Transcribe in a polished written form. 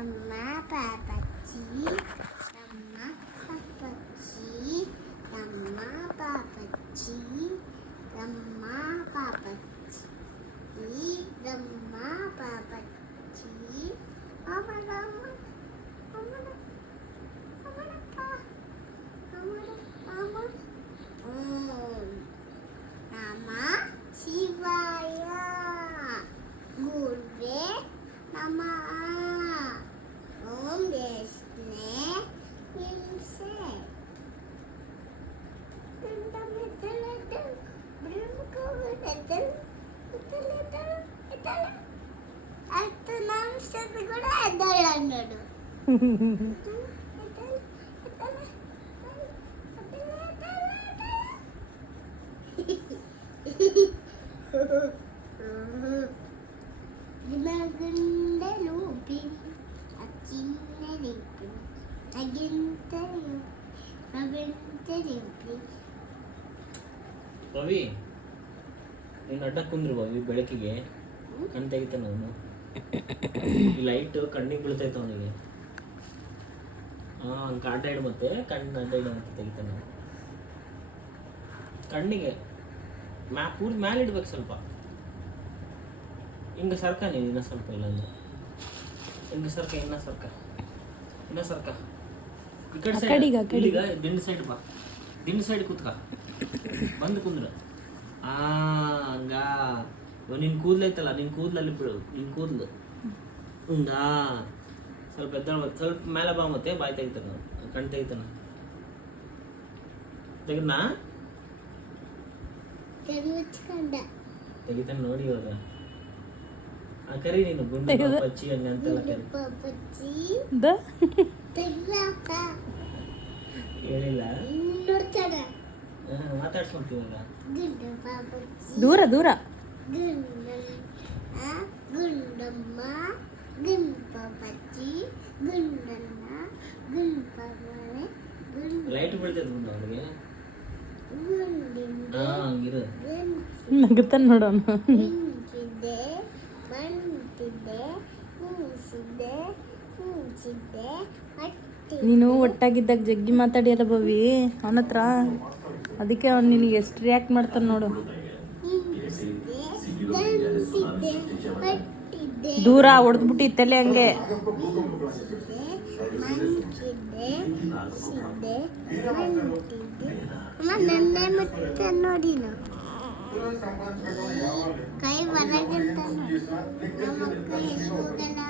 ನಮ್ಮ ಪಾಪಚ್ಚಿ ನಮ್ಮ ಪಾಪಚ್ಚಿ ನಮ್ಮ ಪಾಪಚ್ಚಿ ನಮ್ಮ ಪಾಪಚ್ಚಿ ನಮ್ಮ ಪಾಪಚ್ಚಿ ಅಮರ ಅಮರ ಅಮರಪ್ಪ ಅಮರ ಅಮರ ನಮ ಶಿವಾಯ ಗುರುವೇ ನಮಃ ಓಂ ವಿಷ್ಣು ಹಿಂಸೆ ಹತ್ತು ನಿಮಿಷದ ಕೂಡ ಎದ್ದಳ ನೋಡು గుండెలూపి ఆ చిన్న రింపు అగింత రింపు ರವಿ ನೀನು ಅಡ್ಡ ಕುಂದ್ರು ಬಾವಿ ಬೆಳಕಿಗೆ ಕಣ್ಣು ತೆಗಿತಾನ ಅವನು ಈ ಲೈಟ್ ಕಣ್ಣಿಗೆ ಬೀಳ್ತೈತೆ ಅವನಿಗೆ ಹಂಗೆ ಅಡ್ಡ ಇಡು ಮತ್ತೆ ಕಣ್ಣು ಅಡ್ಡ ಇಡು ಅಂತ ತೆಗಿತಾನ ಕಣ್ಣಿಗೆ ಪೂರ್ತಿ ಮ್ಯಾಲೆ ಇಡ್ಬೇಕು ಸ್ವಲ್ಪ ಹಿಂಗೆ ಸರ್ಕ ನೀನು ಇನ್ನೂ ಸ್ವಲ್ಪ ಇಲ್ಲ ಅಂದ್ರೆ ಹಿಂಗೆ ಸರ್ಕ ಇನ್ನೂ ಸರ್ಕ ಈ ಕಡೆ ಸೈಡ್ ಈಗ ದಿಂಡು ಸೈಡ್ ಬಾ ದಿಂಡು ಸೈಡ್ ಕೂತ್ಕ ಬಂದು ಕುಂದ್ರ ಹಂಗ ನಿನ್ನ ಕೂದಲು ಐತಲ್ಲ ನಿನ್ನ ಕೂದಲಲ್ಲಿ ಬಿಡು ನಿನ್ನ ಕೂದಲು ಹಂಗಾ ಸ್ವಲ್ಪ ಎದ್ದಳ ಸ್ವಲ್ಪ ಮೇಲೆ ಬಾ ಮತ್ತೆ ಬಾಯಿ ತೆಗಿತಾನ ಕಣ್ಣು ತೆಗಿತಾನ ತೆಗದ್ನಾ ತೆಗಿತಾನ ನೋಡಿ ಇವಾಗ ಕರಿ ನೀನು ಗುಂಡು ಪಚ್ಚಿ ಹಂಗ ಅಂತೆಲ್ಲ ಹೇಳಿಲ್ಲ ಮಾತಾಡ್ಸ್ಕೊಂತೀವಲ್ಲ ದೂರ ದೂರ ಗುಂಡಮ್ಮ ಗುಂಪಚ್ಚಿ ಗುಂಡನ್ನ ಗುಂಪನೆ ಲೈಟ್ ಬೀಳ್ತದೆ ಗುಂಡು ಅವನಿಗೆ ಹಂಗಿರು ನಗುತ್ತಾನ ನೋಡೋಣ ನಿಂತಿದ್ದೆ ಬಂತಿದ್ದೆ ನಿಂತಿದ್ದೆ ನಿಂತಿದ್ದೆ ನೀನು ಒಟ್ಟಾಗಿದ್ದಾಗ ಜಗ್ಗಿ ಮಾತಾಡಿಯಲ್ಲ ಬವಿ ಅವನ ಹತ್ರ ಅದಕ್ಕೆ ಅವ್ನು ನಿನಗೆ ಎಷ್ಟು ರಿಯಾಕ್ಟ್ ಮಾಡ್ತಾನೆ ನೋಡು ದೂರ ಹೊಡೆದ್ಬಿಟ್ಟು ತಲೆ ಹಂಗೆ ನನ್ನೇ ಮತ್ತೆ ನೋಡಿನ ಕೈ ಹೊರಗಂತ ನಮ್ಮ ಕೈ ಹೋಗಲ್ಲ